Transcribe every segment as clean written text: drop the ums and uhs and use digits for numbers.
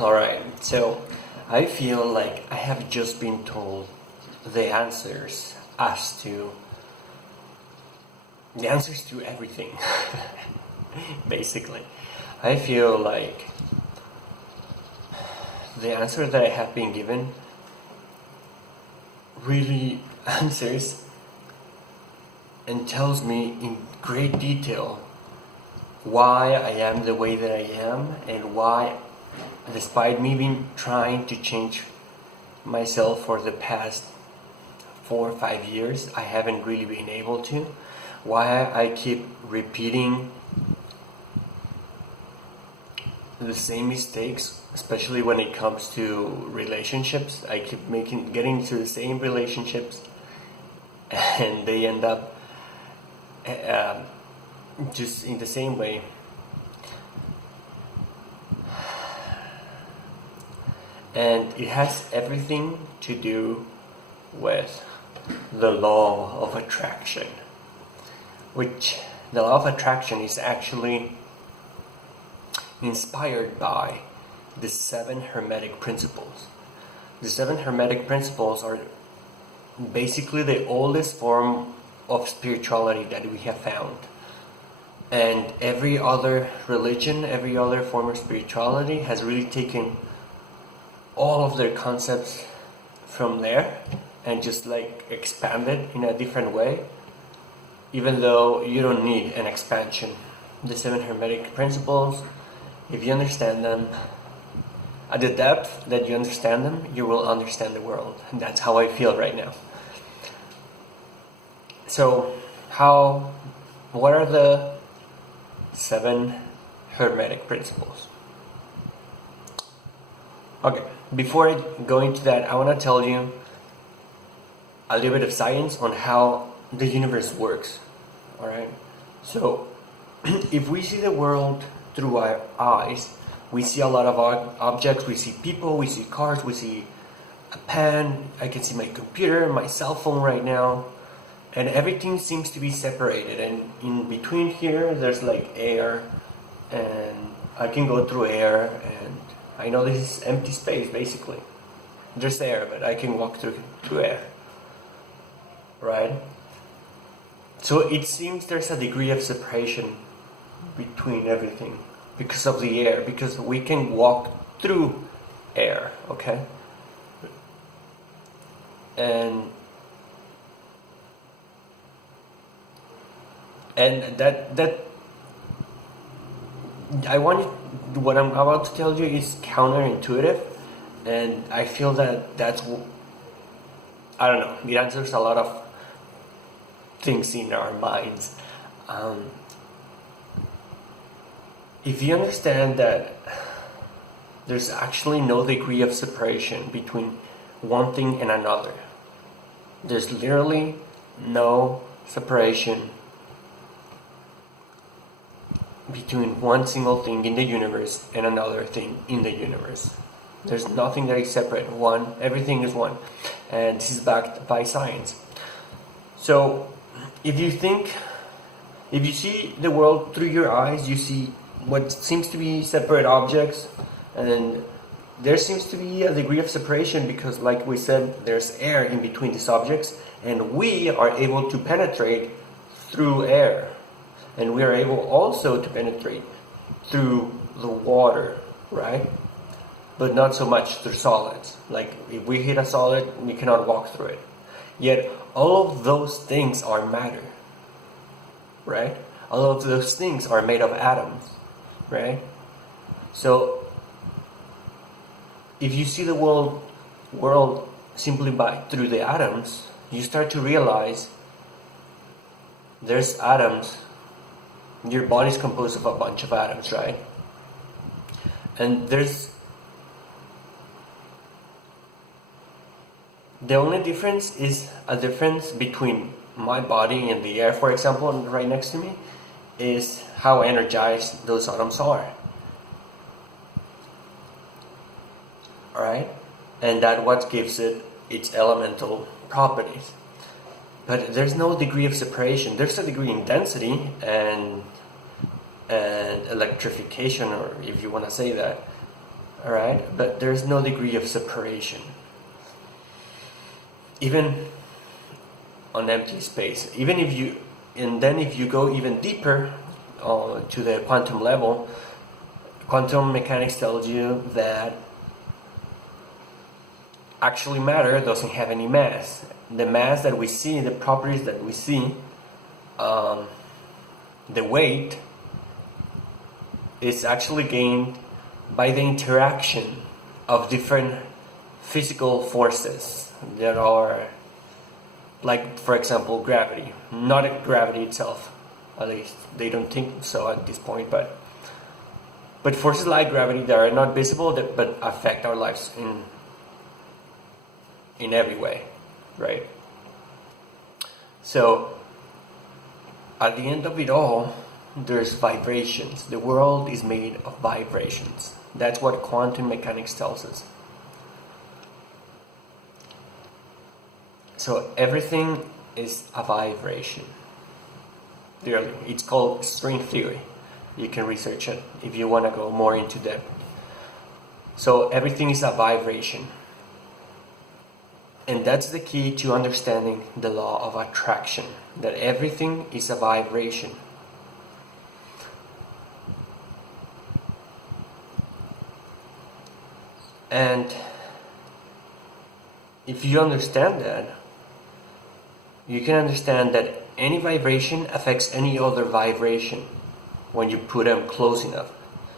Alright, so I feel like I have just been told the answers as to the answers to everything. Basically, I feel like the answer that I have been given really answers and tells me in great detail why I am the way that I am, and why, despite me being trying to change myself for the past 4 or 5 years, I haven't really been able to. Why I keep repeating the same mistakes, especially when it comes to relationships. I keep getting into the same relationships, and they end up just in the same way. And it has everything to do with the law of attraction, which the law of attraction is actually inspired by the 7 hermetic principles. The 7 hermetic principles are basically the oldest form of spirituality that we have found. And every other religion, every other form of spirituality has really taken all of their concepts from there and just like expanded in a different way, even though you don't need an expansion. The 7 hermetic principles, if you understand them at the depth that you understand them, you will understand the world. And that's how I feel right now. So what are the 7 hermetic principles? Okay, before I go into that, I want to tell you a little bit of science on how the universe works. Alright, so if we see the world through our eyes, we see a lot of objects. We see people, we see cars, we see a pen. I can see my computer, my cell phone right now, and everything seems to be separated, and in between here there's like air, and I can go through air, and I know this is empty space basically. There's air, but I can walk through air, right? So it seems there's a degree of separation between everything because of the air, because we can walk through air, okay? And that what I'm about to tell you is counterintuitive, and I feel that's, I don't know, it answers a lot of things in our minds. If you understand that there's actually no degree of separation between one thing and another, there's literally no separation between one single thing in the universe and another thing in the universe. There's nothing that is separate. Everything is one, and this is backed by science. So if you see the world through your eyes, you see what seems to be separate objects, and there seems to be a degree of separation because, like we said, there's air in between these objects, and we are able to penetrate through air, and we are able also to penetrate through the water, right? But not so much through solids. Like if we hit a solid, we cannot walk through it. Yet all of those things are matter, right? All of those things are made of atoms, right? So if you see the world simply through the atoms, you start to realize there's atoms. Your body's composed of a bunch of atoms, right? And the only difference is a difference between my body and the air, for example, right next to me, is how energized those atoms are. Alright? And that's what gives it its elemental properties. But there's no degree of separation. There's a degree in density and electrification, or if you want to say that. all right? But there's no degree of separation. Even on empty space, and then if you go even deeper to the quantum level, quantum mechanics tells you that actually matter doesn't have any mass. The mass that we see, the properties that we see, the weight is actually gained by the interaction of different physical forces that are, like, for example, gravity. Not gravity itself, at least they don't think so at this point, but forces like gravity that are not visible but affect our lives in every way, right? So at the end of it all, there's vibrations. The world is made of vibrations. That's what quantum mechanics tells us. So everything is a vibration. Literally, it's called string theory. You can research it if you want to go more into depth. So everything is a vibration. And that's the key to understanding the law of attraction, that everything is a vibration. And if you understand that, you can understand that any vibration affects any other vibration when you put them close enough.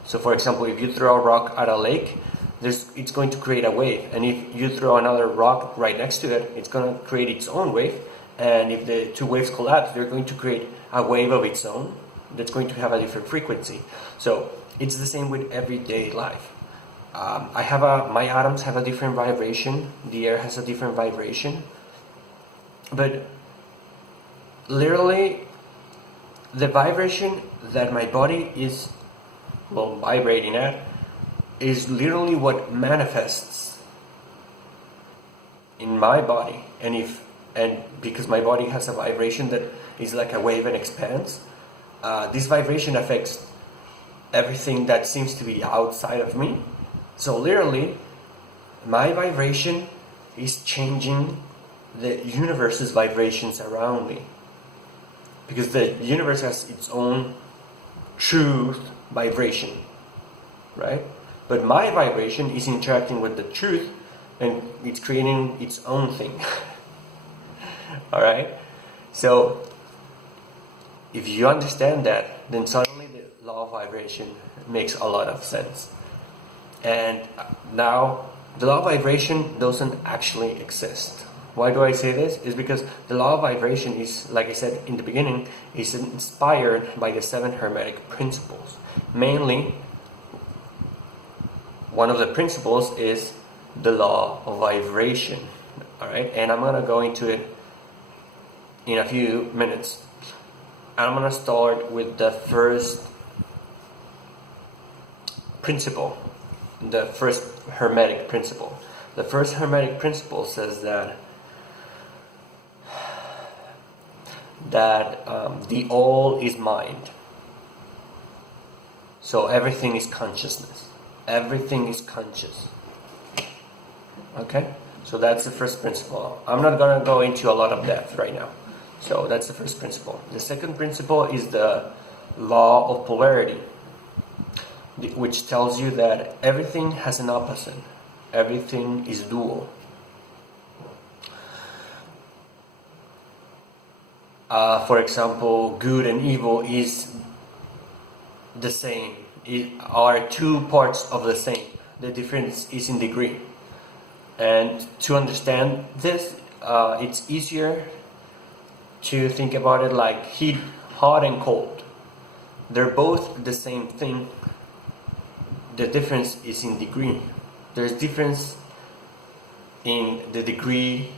So for example, if you throw a rock at a lake, it's going to create a wave, and if you throw another rock right next to it, it's going to create its own wave, and if the two waves collapse, they're going to create a wave of its own that's going to have a different frequency. So it's the same with everyday life. My atoms have a different vibration, the air has a different vibration, but literally the vibration that my body is vibrating at is literally what manifests in my body. And because my body has a vibration that is like a wave and expands, this vibration affects everything that seems to be outside of me. So literally, my vibration is changing the universe's vibrations around me, because the universe has its own truth vibration, right? But my vibration is interacting with the truth, and it's creating its own thing. All right? So if you understand that, then suddenly the law of vibration makes a lot of sense. And now the law of vibration doesn't actually exist. Why do I say this? Is because the law of vibration is, like I said in the beginning, is inspired by the 7 hermetic principles. Mainly, one of the principles is the law of vibration. Alright, and I'm going to go into it in a few minutes. I'm going to start with the first principle, the first hermetic principle. The first hermetic principle says that the all is mind. So everything is consciousness. Everything is conscious. Okay? So that's the first principle. I'm not going to go into a lot of depth right now. So that's the first principle. The second principle is the law of polarity, which tells you that everything has an opposite. Everything is dual. For example, good and evil is the same. Are two parts of the same. The difference is in degree. And to understand this, it's easier to think about it like hot and cold. They're both the same thing. The difference is in degree. There's difference in the degree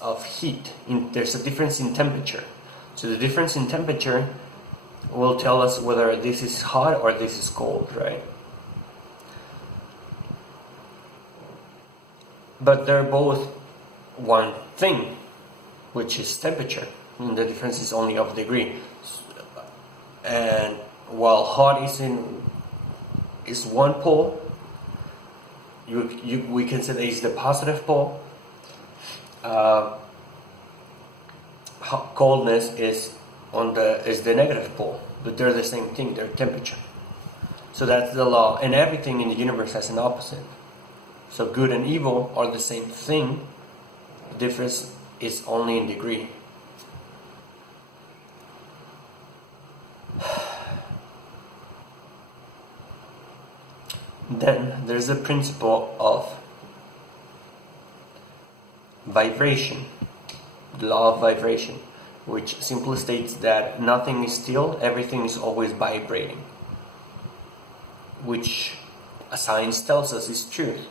of heat. There's a difference in temperature. So the difference in temperature will tell us whether this is hot or this is cold, right? But they're both one thing, which is temperature. And the difference is only of degree. And while hot is in is one pole. We can say that it's the positive pole. Coldness is the negative pole, but they're the same thing. They're temperature. So that's the law, and everything in the universe has an opposite. So good and evil are the same thing. The difference is only in degree. Then there's the principle of vibration, the law of vibration, which simply states that nothing is still, everything is always vibrating, which science tells us is truth.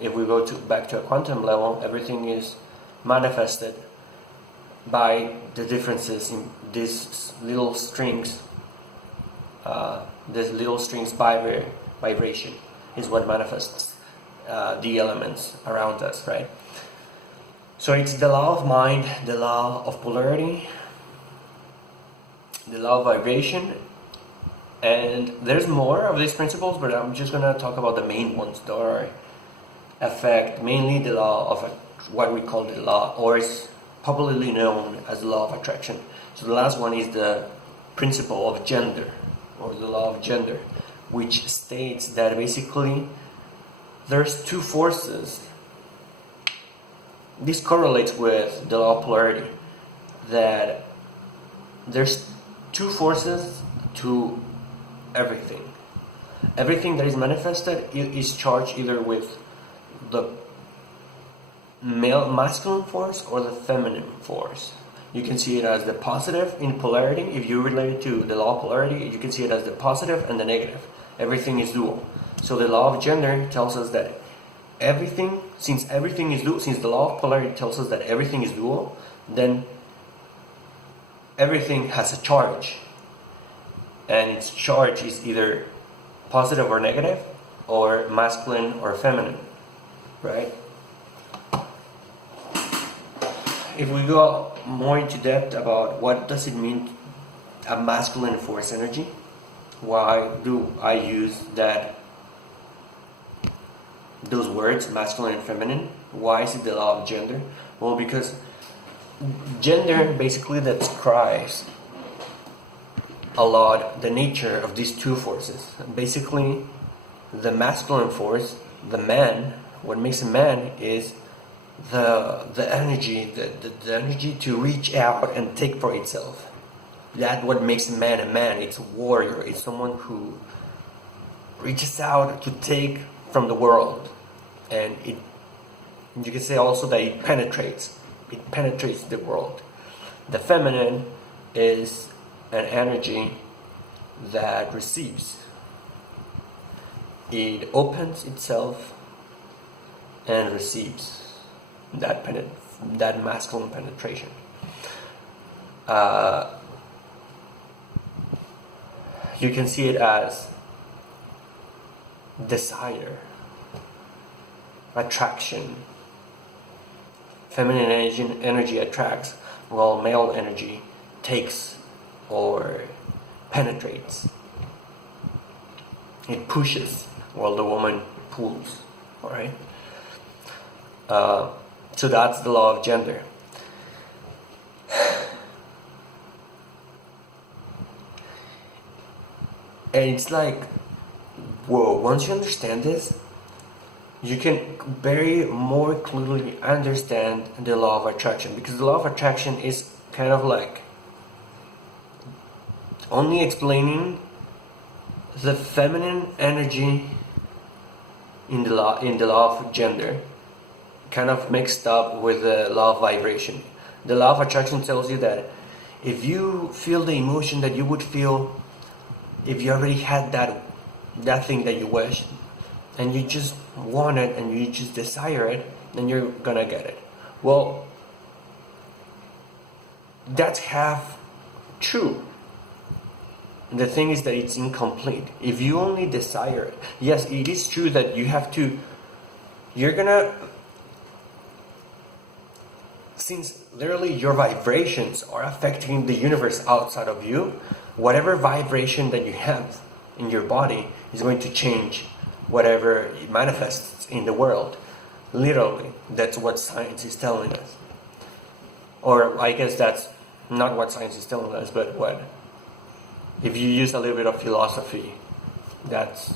If we go back to a quantum level, everything is manifested by the differences in these little strings. These little strings vibration is what manifests the elements around us, right? So it's the law of mind, the law of polarity, the law of vibration, and there's more of these principles, but I'm just gonna talk about the main ones that are affect mainly the law of what we call the law, or is popularly known as the law of attraction. So the last one is the principle of gender, or the law of gender, which states that basically there's two forces. This correlates with the law of polarity, that there's two forces to everything. Everything that is manifested is charged either with the masculine force or the feminine force. You can see it as the positive in polarity. If you relate it to the law of polarity, you can see it as the positive and the negative. Everything is dual. So the law of gender tells us that everything, since everything is dual, since the law of polarity tells us that everything is dual, then everything has a charge, and its charge is either positive or negative, or masculine or feminine, right? If we go more into depth about what does it mean a masculine force energy, why do I use those words, masculine and feminine? Why is it the law of gender? Well, because gender basically describes a lot the nature of these two forces. Basically, the masculine force, the man, what makes a man is the energy, the energy to reach out and take for itself. That's what makes a man a man. It's a warrior. It's someone who reaches out to take from the world, and you can say also that it penetrates the world. The feminine is an energy that receives. It opens itself and receives that masculine penetration. You can see it as desire, attraction. Feminine energy attracts, while male energy takes or penetrates. It pushes, while the woman pulls. All right. So that's the law of gender. And it's like, whoa, once you understand this, you can very more clearly understand the law of attraction, because the law of attraction is kind of like only explaining the feminine energy in the law of gender, kind of mixed up with the law of vibration. The law of attraction tells you that if you feel the emotion that you would feel if you already had that thing that you wish, and you just want it and you just desire it, then you're gonna get it. Well, that's half true. The thing is that it's incomplete. If you only desire it, yes, it is true that since literally your vibrations are affecting the universe outside of you, whatever vibration that you have, in your body is going to change whatever it manifests in the world. Literally, that's what science is telling us. Or I guess that's not what science is telling us, but what, if you use a little bit of philosophy, that's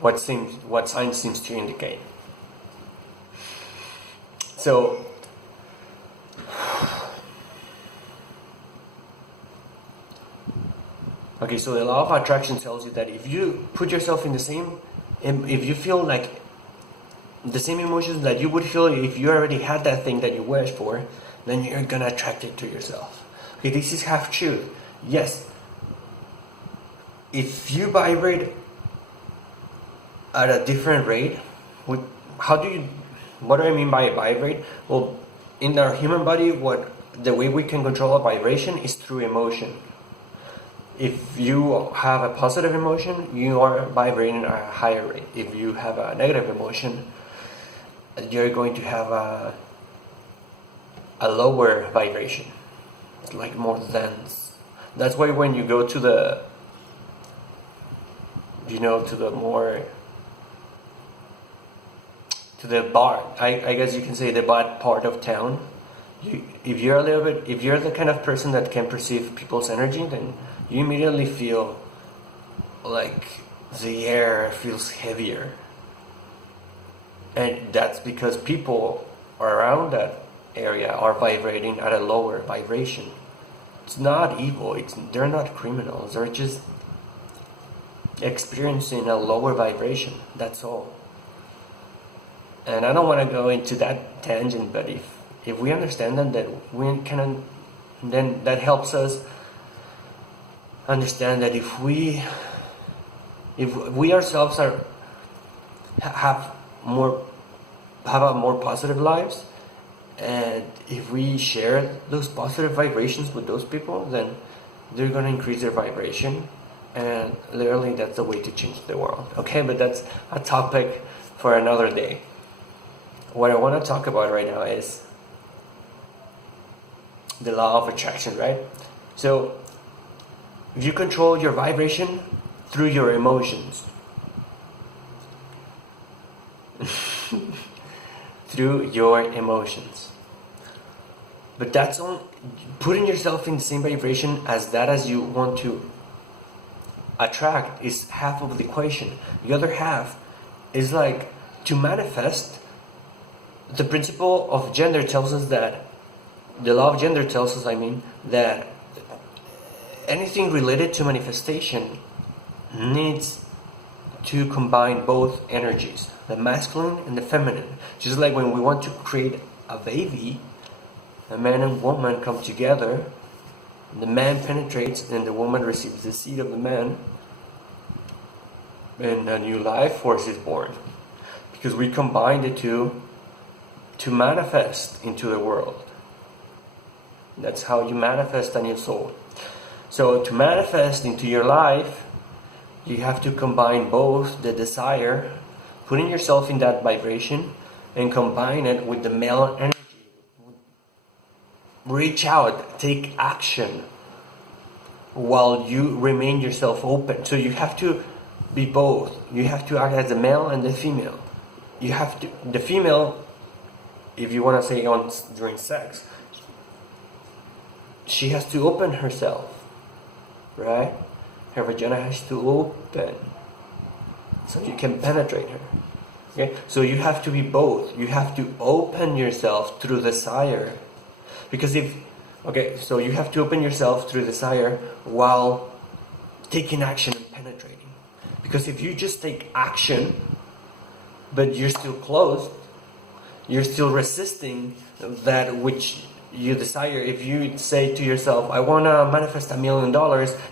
what science seems to indicate. So okay, so the law of attraction tells you that if you put yourself in the same, if you feel like the same emotions that you would feel if you already had that thing that you wish for, then you're gonna attract it to yourself. Okay, this is half truth. Yes, if you vibrate at a different rate, what do I mean by vibrate? Well, in our human body, the way we can control a vibration is through emotion. If you have a positive emotion, you are vibrating at a higher rate. If you have a negative emotion, you're going to have a lower vibration. It's like more dense. That's why when you go to the bar, I guess you can say the bad part of town, if you're the kind of person that can perceive people's energy, then you immediately feel like the air feels heavier. And that's because people around that area are vibrating at a lower vibration. It's not evil, they're not criminals, they're just experiencing a lower vibration, that's all. And I don't want to go into that tangent, but if we understand that we can, then that helps us understand that if we ourselves have a more positive lives, and if we share those positive vibrations with those people, then they're going to increase their vibration, and literally that's the way to change the world. Okay, but that's a topic for another day. What I want to talk about right now is the law of attraction, right? So you control your vibration through your emotions. Through your emotions. But that's on putting yourself in the same vibration as you want to attract is half of the equation. The other half is like to manifest. The principle of gender tells us that, the law of gender tells us, that anything related to manifestation needs to combine both energies, the masculine and the feminine. Just like when we want to create a baby, a man and woman come together, the man penetrates and the woman receives the seed of the man, and a new life force is born. Because we combine the two to manifest into the world. That's how you manifest a new soul. So to manifest into your life, you have to combine both the desire, putting yourself in that vibration, and combine it with the male energy. Reach out, take action, while you remain yourself open. So you have to be both. You have to act as the male and the female. The female, if you want to say during sex, she has to open herself, right? Her vagina has to open so you can penetrate her. Okay? So you have to be both. You have to open yourself through desire. Because so you have to open yourself through desire while taking action and penetrating. Because if you just take action, but you're still closed, you're still resisting that which you desire. If you say to yourself, I want to manifest $1 million,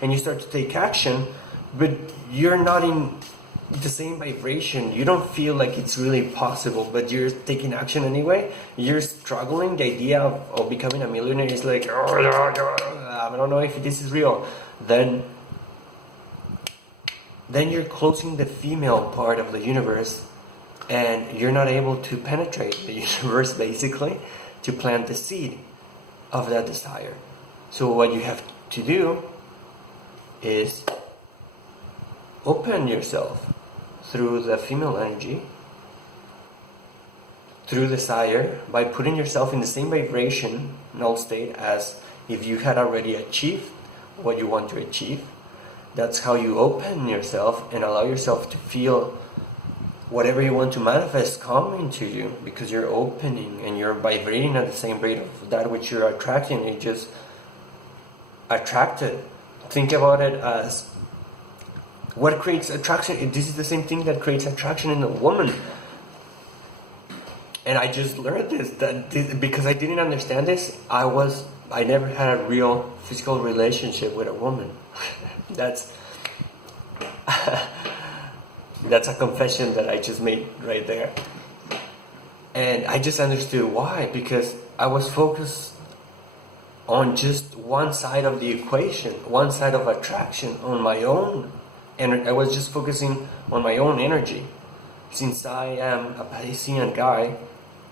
and you start to take action, but you're not in the same vibration, you don't feel like it's really possible, but you're taking action anyway, you're struggling, the idea of becoming a millionaire is like, I don't know if this is real, then you're closing the female part of the universe, and you're not able to penetrate the universe, basically, to plant the seed of that desire. So what you have to do is open yourself through the female energy, through desire, by putting yourself in the same vibrational state as if you had already achieved what you want to achieve. That's how you open yourself and allow yourself to feel whatever you want to manifest coming to you, because you're opening and you're vibrating at the same rate of that which you're attracting. You just attracted. Think about it as what creates attraction. This is the same thing that creates attraction in a woman. And I just learned this, because I didn't understand this. I never had a real physical relationship with a woman. That's a confession that I just made right there. And I just understood why, because I was focused on just one side of the equation, one side of attraction, on my own. And I was just focusing on my own energy. Since I am a Piscean guy,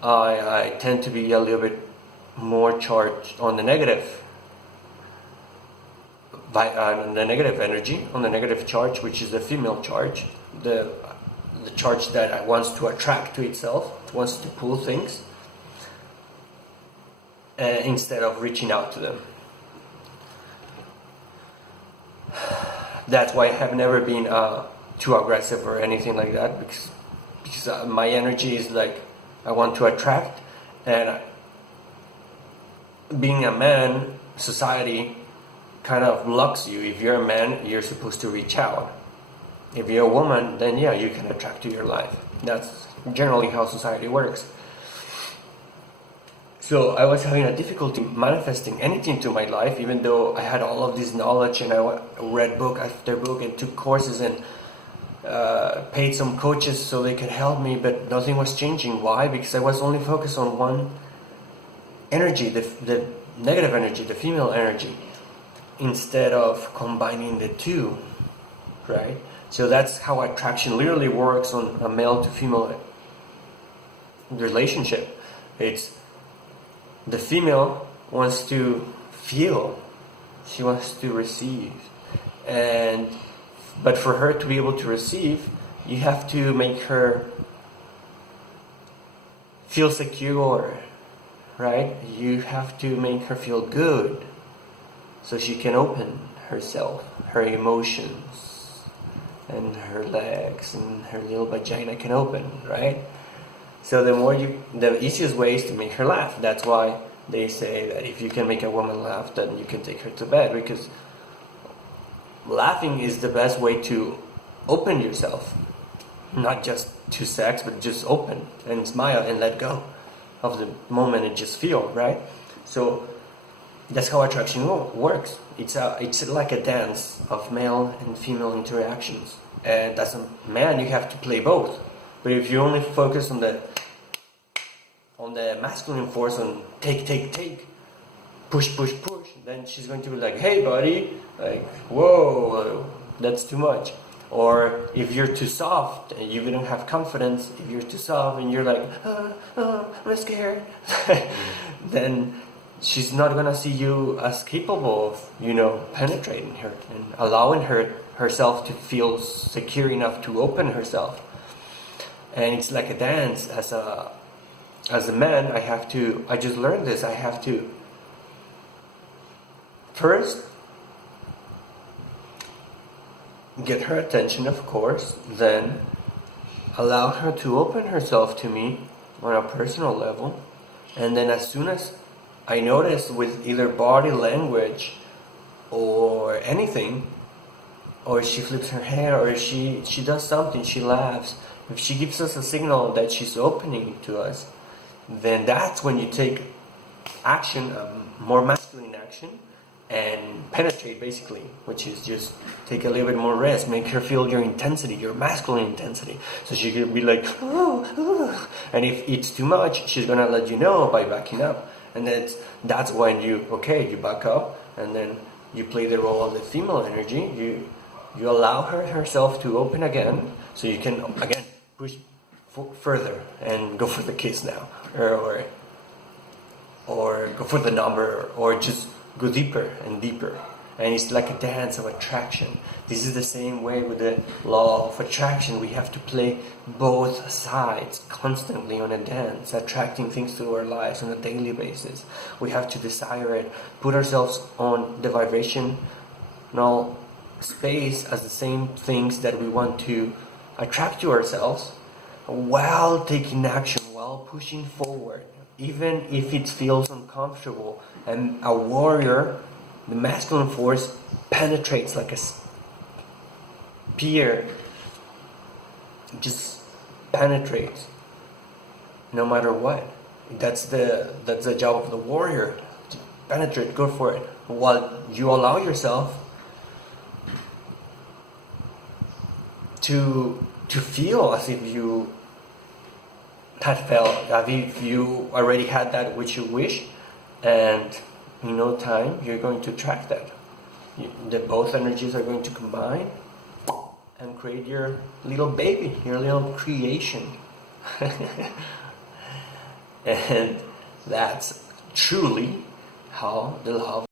I tend to be a little bit more charged on the negative, on the negative energy, on the negative charge, which is the female charge, the charge that wants to attract to itself, it wants to pull things, instead of reaching out to them. That's why I have never been too aggressive or anything like that, because my energy is like, I want to attract. And being a man, society kind of blocks you. If you're a man, you're supposed to reach out. If you're a woman, then yeah, you can attract to your life. That's generally how society works. So I was having a difficulty manifesting anything to my life, even though I had all of this knowledge, and I read book after book and took courses and paid some coaches so they could help me, but nothing was changing. Why? Because I was only focused on one energy, the negative energy, the female energy, instead of combining the two, right? So that's how attraction literally works on a male to female relationship. It's the female wants to feel, she wants to receive, but for her to be able to receive, you have to make her feel secure, right? You have to make her feel good so she can open herself, her emotions, and her legs and her little vagina can open, right? So the easiest way is to make her laugh. That's why they say that if you can make a woman laugh, then you can take her to bed, because laughing is the best way to open yourself, not just to sex, but just open and smile and let go of the moment and just feel, right? So that's how attraction works. It's like a dance of male and female interactions, and as a man you have to play both. But if you only focus on the masculine force, on take, push, then she's going to be like, hey buddy, like, whoa, that's too much. Or if you're too soft and you don't have confidence, if you're too soft and you're like, I'm scared, then she's not gonna see you as capable of, penetrating her and allowing herself to feel secure enough to open herself. And it's like a dance. As a man, I just learned this, I have to first get her attention, of course, then allow her to open herself to me on a personal level. And then as soon as I notice with either body language or anything, or she flips her hair, or she does something, she laughs, if she gives us a signal that she's opening to us, then that's when you take action, more masculine action, and penetrate, basically, which is just take a little bit more rest, make her feel your intensity, your masculine intensity, so she could be like, oh. And if it's too much, she's gonna let you know by backing up, and that's when you back up, and then you play the role of the female energy. You allow herself to open again, so you can again push further and go for the kiss now, or go for the number, or just go deeper and deeper. and it's like a dance of attraction. This is the same way with the law of attraction. We have to play both sides constantly on a dance, attracting things to our lives on a daily basis. We have to desire it, put ourselves on the vibrational space as the same things that we want to attract to ourselves, while taking action, while pushing forward, even if it feels uncomfortable. And a warrior, the masculine force, penetrates like a spear. It just penetrates no matter what. That's the job of the warrior, to penetrate, go for it, while you allow yourself to feel as if you had felt, as if you already had that which you wish, and in no time you're going to attract that. Both energies are going to combine and create your little baby, your little creation. And that's truly how the love